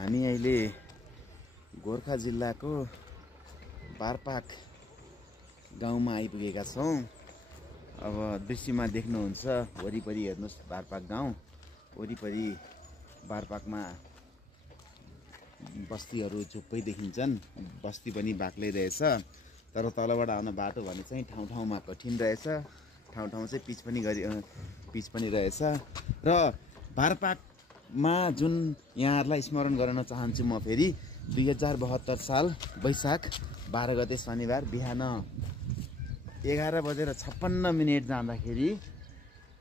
हामी अहिले गोर्खा जिल्लाको बारपाक गाउँमा आइपुगेका छौँ। अब दृश्यमा देख्नुहुन्छ वरिपरि हेर्नुहोस्, बारपाक गाउँ वरिपरि बारपाकमा बस्तीहरू झुप्पै देखिन्छन्। बस्ती पनि बाक्लै रहेछ, तर तलबाट आउन बाटो भने चाहिँ ठाउँ ठाउँमा कठिन रहेछ, ठाउँ ठाउँ चाहिँ पिच पनि रहेछ। र बारपाकमा जुन यहाँहरूलाई स्मरण गर्न चाहन्छु म फेरि 2072 साल वैशाख 12 गते शनिबार बिहान 11:56 जाँदाखेरि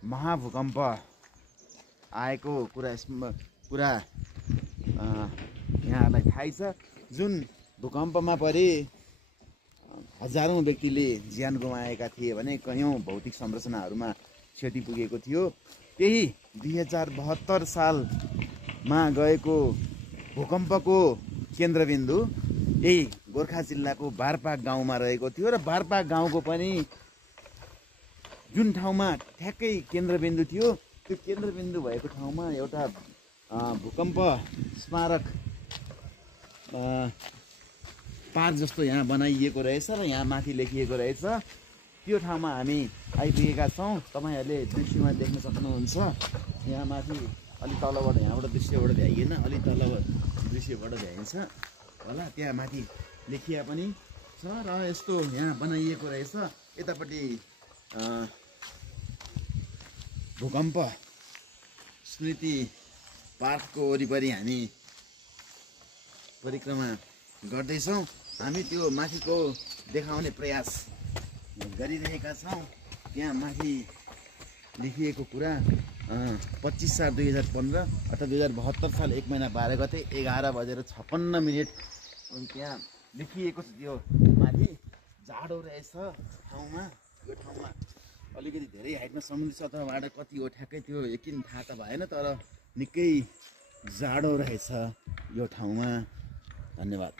महाभूकम्प आएको कुरा यहाँहरूलाई थाहै छ। जुन भूकम्पमा परि हजारौं व्यक्तिले ज्यान गुमाएका थिए भने कयौं भौतिक संरचनाहरूमा क्षति पुगेको थियो। त्यही 2072 सालमा गएको भूकम्पको केन्द्रबिन्दु यही गोर्खा जिल्लाको बारपाक गाउँमा रहेको थियो। र बारपाक गाउँको पनि जुन ठाउँमा ठ्याक्कै केन्द्रबिन्दु थियो, त्यो केन्द्रबिन्दु भएको ठाउँमा एउटा भूकम्प स्मारक पार्क जस्तो यहाँ बनाइएको रहेछ र यहाँ माथि लेखिएको रहेछ। त्यो ठाउँमा हामी आइपुगेका छौँ। तपाईँहरूले दृश्यमा देख्न सक्नुहुन्छ। यहाँ माथि अलि तलबाट, यहाँबाट दृश्यबाट भ्याइएन, अलि तलबाट दृश्यबाट भ्याइन्छ होला। त्यहाँ माथि लेखिया पनि छ र यस्तो यहाँ बनाइएको रहेछ। यतापट्टि भूकम्प स्मृति पार्कको वरिपरि हामी परिक्रमा गर्दैछौँ। हामी त्यो माथिको देखाउने प्रयास गरिरहेका छौँ। त्यहाँ माथि लेखिएको कुरा 25/4/2015 अर्थात् 2072 साल 1 महिना 12 गते 11:56 त्यहाँ लेखिएको छ। त्यो माथि जाडो रहेछ ठाउँमा। यो ठाउँमा अलिकति धेरै हाइटमा समुद्री सतहबाट कति हो ठ्याक्कै त्यो यकिन थाहा त भएन, तर निकै जाडो रहेछ यो ठाउँमा। धन्यवाद।